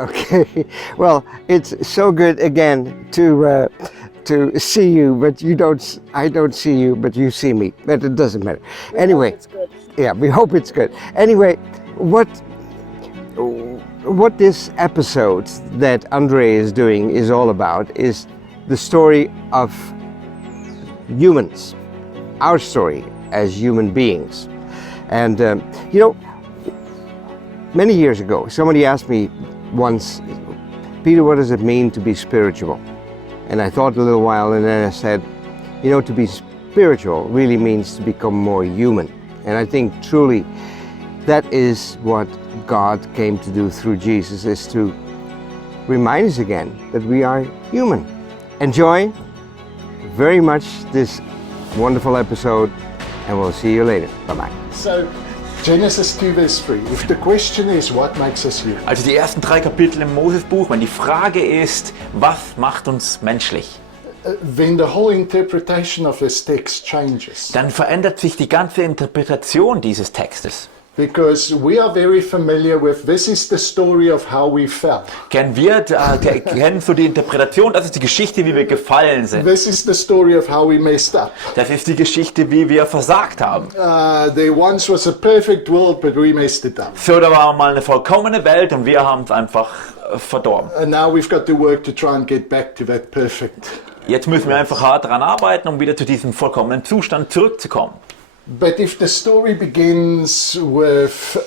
Okay. Well, it's so good again to see you, but you don't. I don't see you, but you see me. But it doesn't matter. Anyway, It's good. yeah, we hope it's good. Anyway, what this episode that André is doing is all about is the story of humans, our story as human beings. And many years ago, somebody asked me once, Peter, what does it mean to be spiritual? And I thought a little while, and then I said, to be spiritual really means to become more human. And I think truly that is what God came to do through Jesus, is to remind us again that we are human. Enjoy very much this wonderful episode, and we'll see you later. Bye-bye. So, Genesis 2 verse 3. If the question is, what makes us human? Also die ersten 3 Kapitel im Mosesbuch, wenn die Frage ist, was macht uns menschlich? Then the whole interpretation of this text changes. Dann verändert sich die ganze Interpretation dieses Textes. Because we are very familiar with, this is the story of how we fell. Kennen so die Interpretation, das ist die Geschichte, wie wir gefallen sind. This is the story of how we messed up. Das ist die Geschichte, wie wir versagt haben. There once was a perfect world, but we messed it up. So, da war mal eine vollkommene Welt und wir haben es einfach verdorben. And now we've got to work to try and get back to that perfect. Jetzt müssen wir einfach hart daran arbeiten, um wieder zu diesem vollkommenen Zustand zurückzukommen. But if the story begins with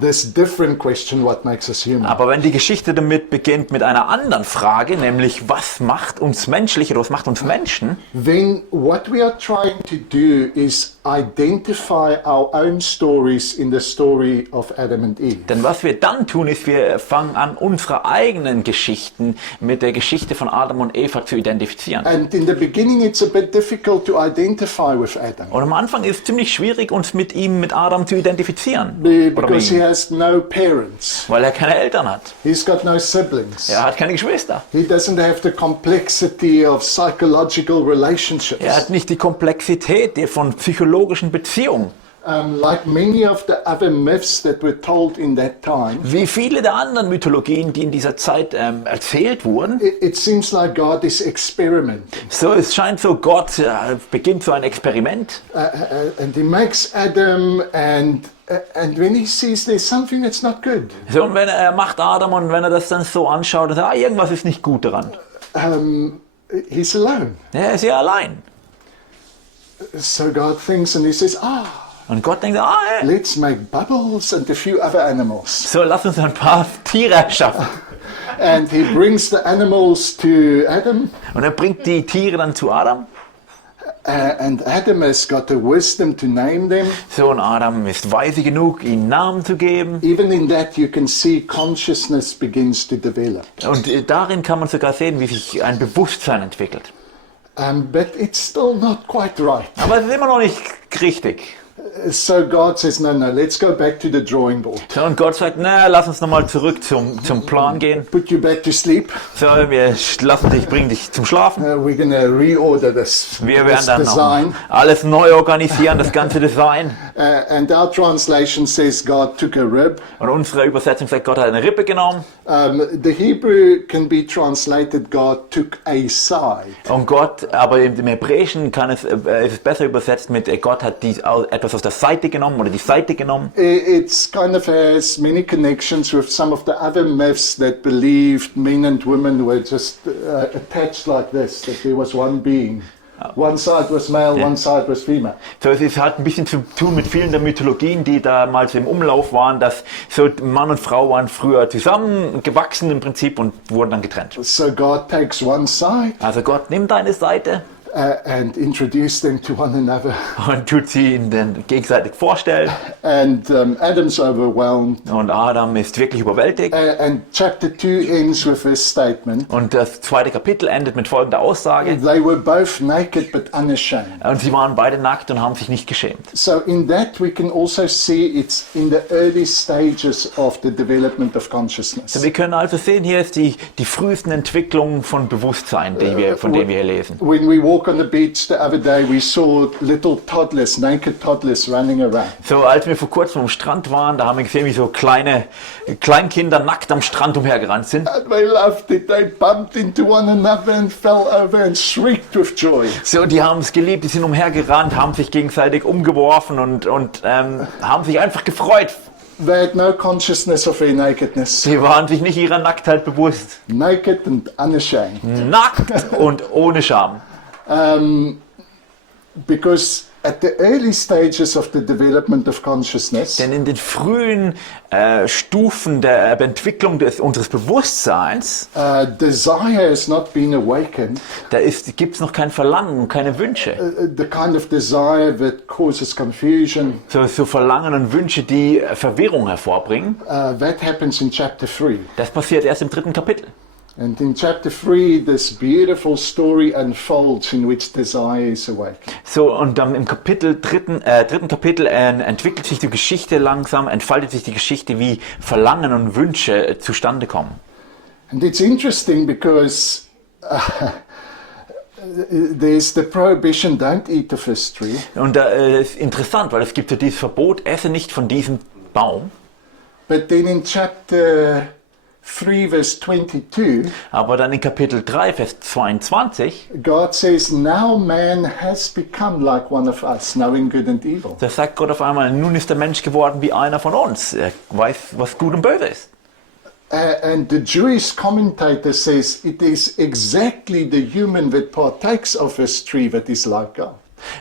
this different question, what makes us human? Aber wenn die Geschichte damit beginnt mit einer anderen Frage, nämlich was macht uns menschlich oder was macht uns Menschen, then what we are trying to do is identify our own stories in the story of Adam and Eve. denn was wir dann tun, ist, wir fangen an, unsere eigenen Geschichten mit der Geschichte von Adam und Eva zu identifizieren. And in the beginning it's a bit difficult to identify with Adam. Und am Anfang ist es ziemlich schwierig, uns mit Adam zu identifizieren. Because he has no parents. Weil er keine Eltern hat. He's got no siblings. Er hat keine Geschwister. He doesn't have the complexity of psychological relationships. Er hat nicht die Komplexität von psychologischen Beziehungen. Like many of the other myths that were told in that time. Wie viele der anderen Mythologien, die in dieser Zeit erzählt wurden. It seems like God is experimenting. So, es scheint so, Gott beginnt so ein Experiment. And he makes Adam and when he sees there's something that's not good. So, und er macht Adam und wenn er das dann so anschaut, dann sagt er, irgendwas ist nicht gut daran. He's alone. Er ist ja allein. So God thinks and he says, Und Gott denkt, let's make Bubbles and a few other animals. so lass uns ein paar Tiere erschaffen. And he brings the animals to Adam. Und er bringt die Tiere dann zu Adam. And Adam has got the wisdom to name them. So, und Adam ist weise genug, ihnen Namen zu geben. Even in that you can see consciousness begins to develop. Und darin kann man sogar sehen, wie sich ein Bewusstsein entwickelt. But it's still not quite right. Aber es ist immer noch nicht richtig. So God says, no, let's go back to the drawing board. So, und Gott sagt, lass uns nochmal zurück zum Plan gehen. Put you back to sleep. So, bringen dich zum Schlafen. We're going to reorder this, Wir werden dann design. Alles neu organisieren, das ganze Design. And our translation says God took a rib. Und unsere Übersetzung sagt, Gott hat eine Rippe genommen. The Hebrew can be translated, God took a side. Und Gott, aber im Hebräischen ist es besser übersetzt mit, Gott hat etwas aus der Seite genommen oder die Seite genommen. It's kind of has many connections with some of the other myths that believed men and women were just attached like this, that there was one being. One side was male, one side was female. So, es hat ein bisschen zu tun mit vielen der Mythologien, die damals im Umlauf waren, dass so Mann und Frau waren früher zusammengewachsen im Prinzip und wurden dann getrennt. So God takes one side. Also Gott nimmt eine Seite. And introduce them to one another. Und tut sie ihnen dann gegenseitig vorstellen. And Adam's overwhelmed. Und Adam ist wirklich überwältigt. And chapter 2 ends with this statement. Und das 2. Kapitel endet mit folgender Aussage. They were both naked but unashamed. Und sie waren beide nackt und haben sich nicht geschämt. So in that we can also see it's in the early stages of the development of consciousness. So, wir können also sehen, hier ist die frühesten Entwicklungen von Bewusstsein, von denen wir hier lesen. When we walk walk on the beach the other day, we saw little toddlers, naked toddlers running around. So, als wir vor kurzem am Strand waren, da haben wir gesehen, wie so Kleinkinder nackt am Strand umhergerannt sind. And they loved it. They bumped into one another and fell over and shrieked with joy. So, die haben es geliebt, die sind umhergerannt, haben sich gegenseitig umgeworfen und haben sich einfach gefreut. They had no consciousness of their nakedness. Sie waren sich nicht ihrer Nacktheit bewusst. Naked and unashamed. Nackt und ohne Scham. Because at the early stages of the development of consciousness, Denn in den frühen Stufen der Entwicklung unseres Bewusstseins, desire has not been awakened. da gibt es noch kein Verlangen, keine Wünsche. The kind of desire that causes confusion. So Verlangen und Wünsche, die Verwirrung hervorbringen. That happens in chapter 3. Das passiert erst im 3. Kapitel. And in chapter 3, this beautiful story unfolds in which desire is awakened. So, und dann im dritten Kapitel entwickelt sich die Geschichte langsam, entfaltet sich die Geschichte, wie Verlangen und Wünsche zustande kommen. And it's interesting because there's the prohibition, don't eat of this tree. Und da ist interessant, weil es gibt ja dieses Verbot, esse nicht von diesem Baum. But then in chapter 3 verse 22, Aber dann in Kapitel 3, Vers 22, God says, now man has become like one of us, knowing good and evil. da sagt Gott auf einmal, nun ist der Mensch geworden wie einer von uns. Er weiß, was gut und böse ist. And the Jewish commentator says it is exactly the human that partakes of this tree that is like God.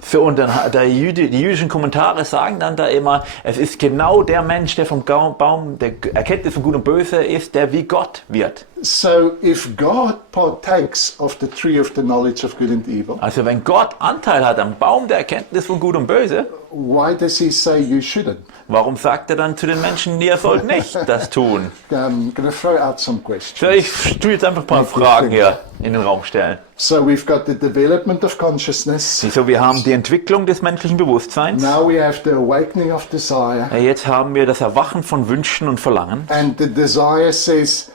So, und dann die jüdischen Kommentare sagen dann da immer, es ist genau der Mensch, der vom Baum der Erkenntnis von Gut und Böse ist, der wie Gott wird. So if God partakes of the tree of the knowledge of good and evil, Also wenn Gott Anteil hat am Baum der Erkenntnis von Gut und Böse, why does he say you shouldn't? warum sagt er dann zu den Menschen, ihr sollt nicht das tun? I'm going to throw out some questions. So, ich tue jetzt einfach ein paar Fragen hier in den Raum stellen. So we've got the development of consciousness. So, wir haben die Entwicklung des menschlichen Bewusstseins. Now we have the awakening of desire. Jetzt haben wir das Erwachen von Wünschen und Verlangen. And the desire says,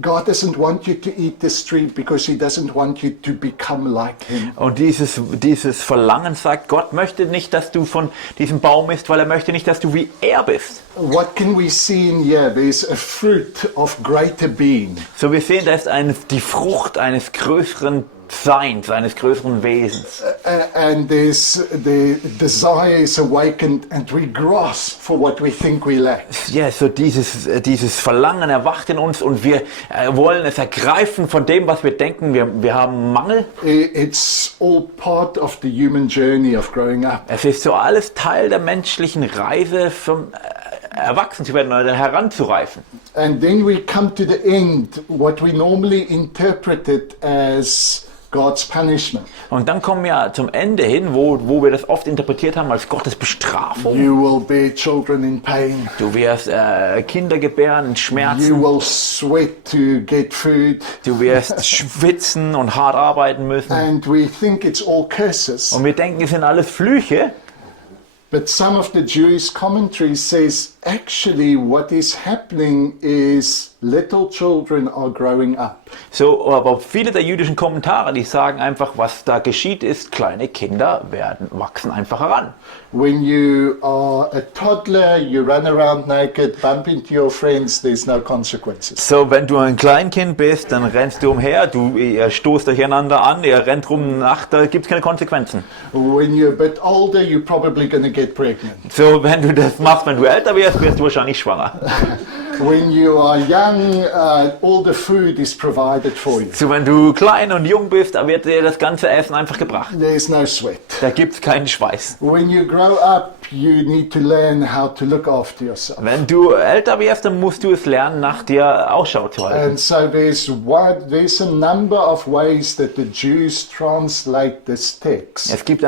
God doesn't want you to eat this tree because he doesn't want you to become like him. Und dieses Verlangen sagt, Gott möchte nicht, dass du von diesem Baum isst, weil er möchte nicht, dass du wie er bist. What can we see in here? There's a fruit of greater being. So, wir sehen, da ist die Frucht eines größeren Seins, eines größeren Wesens. And there's the desire is awakened and we grasp for what we think we lack. Ja, so dieses Verlangen erwacht in uns und wir wollen es ergreifen von dem, was wir denken, wir haben Mangel. It's all part of the human journey of growing up. Es ist so alles Teil der menschlichen Reise vom erwachsen zu werden oder heranzureifen. And then we come to the end, what we normally interpreted as God's punishment. Und dann kommen wir zum Ende hin, wo wir das oft interpretiert haben als Gottes Bestrafung. You will bear children in pain. Du wirst Kinder gebären in You Schmerzen. will sweat to get food. Du wirst schwitzen und hart arbeiten müssen. And we think it's all curses. Und wir denken, es sind alles Flüche. But some of the Jewish commentary says actually what is happening is little children are growing up. So, aber viele der jüdischen Kommentare, die sagen einfach, was da geschieht, ist, kleine Kinder wachsen einfach heran. When you are a toddler, you run around naked, bump into your friends, there's no consequences. So, wenn du ein Kleinkind bist, dann rennst du umher, ihr stoßt euch einander an, ihr rennt rum nach, da gibt es keine Konsequenzen. When you're a bit older, you're probably going to get pregnant. So, wenn du das machst, wenn du älter wirst, wirst du wahrscheinlich schwanger. When you are young, all the food is provided for you. So, wenn du klein und jung bist, da wird dir das ganze Essen einfach gebracht. There's no sweat. Da gibt es keinen Schweiß. When you grow up, you need to learn how to look after yourself. Wenn du älter wirst, dann musst du es lernen, nach dir Ausschau zu halten. And so there's a number of ways that the Jews translate this text Es gibt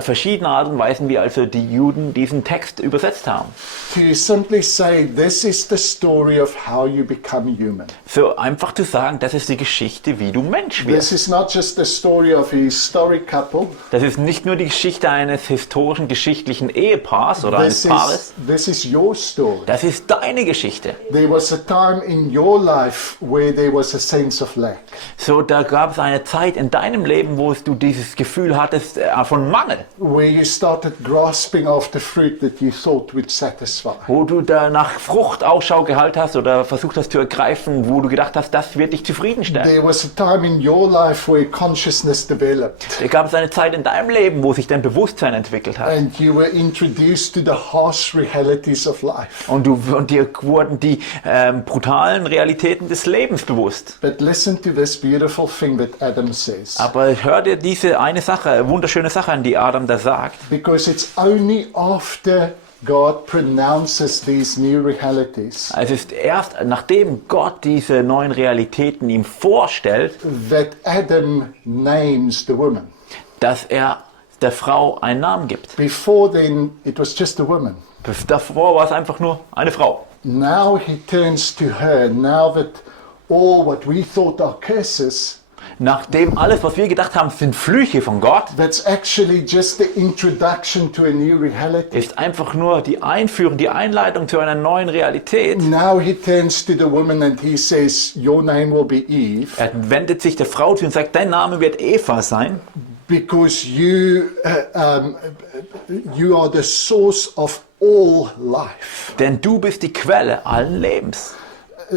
verschiedene Art und Weisen, wie also die Juden diesen Text übersetzt haben. to simply say this is the story story of how you become human. So einfach zu sagen, das ist die Geschichte, wie du Mensch wirst. This is not just the story of a historic couple. Das ist nicht nur die Geschichte eines historischen, geschichtlichen Ehepaars oder eines Paares. This is your story. Das ist deine Geschichte. There was a time in your life where there was a sense of lack. So, da gab es eine Zeit in deinem Leben, wo du dieses Gefühl hattest von Mangel. Where you started grasping after fruit that you thought would satisfy. Wo du da nach Frucht Ausschau gehalten hast oder versucht hast zu ergreifen, wo du gedacht hast, das wird dich zufriedenstellen. There was a time in your life where consciousness developed. Da gab es eine Zeit in deinem Leben, wo sich dein Bewusstsein entwickelt hat. And you were introduced to the harsh realities of life. Und dir wurden die brutalen Realitäten des Lebens bewusst. But listen to this beautiful thing that Adam says. Aber hör dir diese eine Sache, wunderschöne Sache an, die Adam da sagt. Because it's only after God pronounces these new realities Es ist erst nachdem Gott diese neuen Realitäten ihm vorstellt, that Adam names the woman. dass er der Frau einen Namen gibt. Before then, it was just a woman. Davor war es einfach nur eine Frau. Now he turns to her, now that all what we thought are curses, Nachdem alles, was wir gedacht haben, sind Flüche von Gott, that's actually just the introduction to a new reality. ist einfach nur die Einführung, die Einleitung zu einer neuen Realität. Now he turns to the woman and he says, your name will be Eve, Er wendet sich der Frau zu und sagt, dein Name wird Eva sein, because you are the source of all life. denn du bist die Quelle allen Lebens.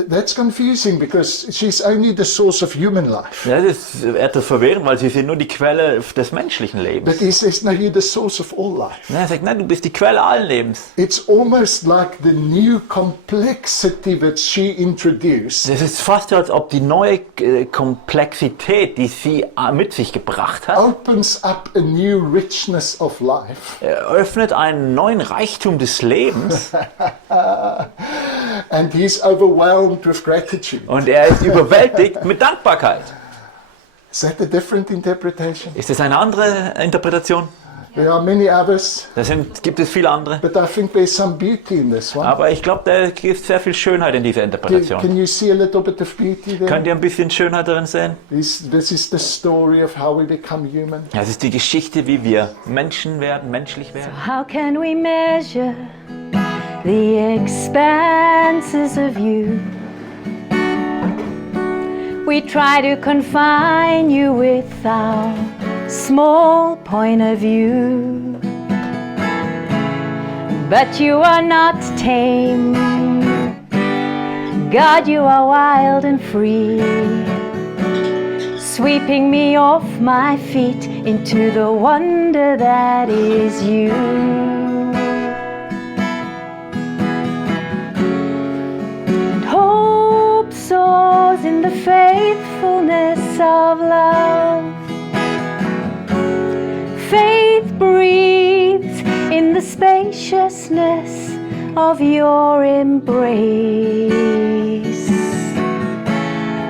That's confusing because she's only the source of human life. Das ist etwas verwirrend, weil sie sind nur die Quelle des menschlichen Lebens. But he says, no, you're the source of all life. Er sagt, nein, du bist die Quelle allen Lebens. It's almost like the new complexity that she introduced Es ist fast so, als ob die neue Komplexität, die sie mit sich gebracht hat, opens up a new richness of life. eröffnet einen neuen Reichtum des Lebens. And he's overwhelmed with gratitude. Und er ist überwältigt mit Dankbarkeit. Is that a different interpretation? Ist das eine andere Interpretation? There are many others, Gibt es viele andere. but I think there's some beauty in this one. Aber ich glaube, da gibt sehr viel Schönheit in dieser Interpretation. Can you see a little bit of beauty there? Könnt ihr ein bisschen Schönheit darin sehen? This is the story of how we become human. Das ist die Geschichte, wie wir Menschen werden, menschlich werden. How can we measure the expanses of you? We try to confine you with our small point of view, but you are not tame. God, you are wild and free, sweeping me off my feet into the wonder that is you. And hope soars in the faithfulness of love. Faith breathes in the spaciousness of your embrace.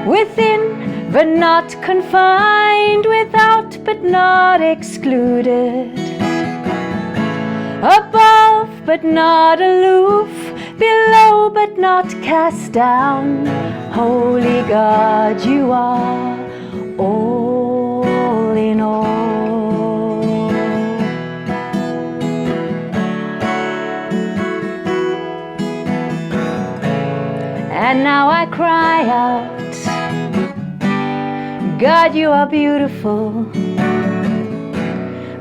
Within, but not confined, without, but not excluded. Above, but not aloof, below, but not cast down. Holy God, you are all in all. And now I cry out, God, you are beautiful,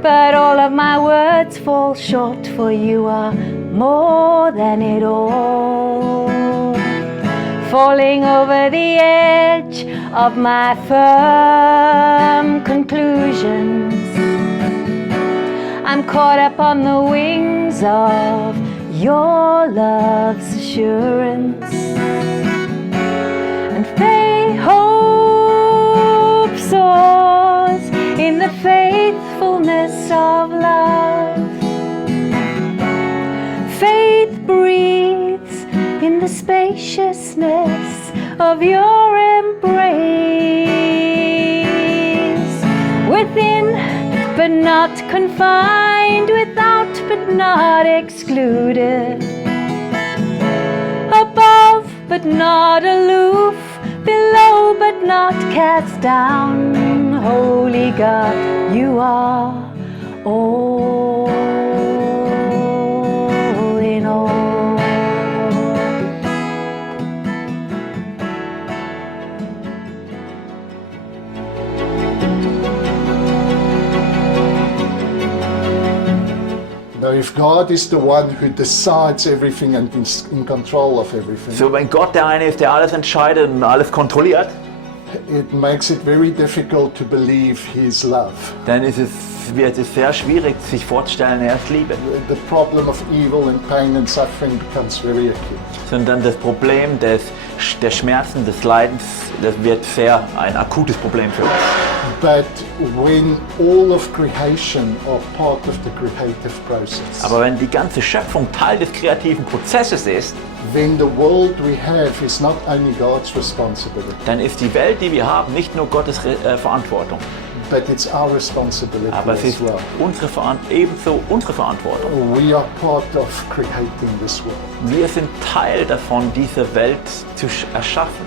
but all of my words fall short, for you are more than it all. Falling over the edge of my firm conclusions, I'm caught up on the wings of your love's assurance. And hope soars in the faithfulness of love. Faith breathes in the spaciousness of your embrace. Within, but not confined, without, but not excluded. Above, but not aloof, below but not cast down. Holy God, you are all in all. Now, if God is the one who decides everything and is in control of everything, So, wenn Gott der eine ist, der alles entscheidet und alles kontrolliert, it makes it very difficult to believe His love. dann wird es sehr schwierig, sich vorzustellen, er ist Liebe. The problem of evil and pain and suffering becomes very acute. Sondern das Problem der Schmerzen, des Leidens, das wird ein akutes Problem für uns. But when all of creation are part of the creative process, Aber wenn die ganze Schöpfung Teil des kreativen Prozesses ist, then the world we have is not only God's responsibility, dann ist die Welt, die wir haben, nicht nur Gottes Verantwortung, but it's our responsibility aber es as ist well. ebenso unsere Verantwortung. We are part of creating this world. Wir sind Teil davon, diese Welt zu erschaffen.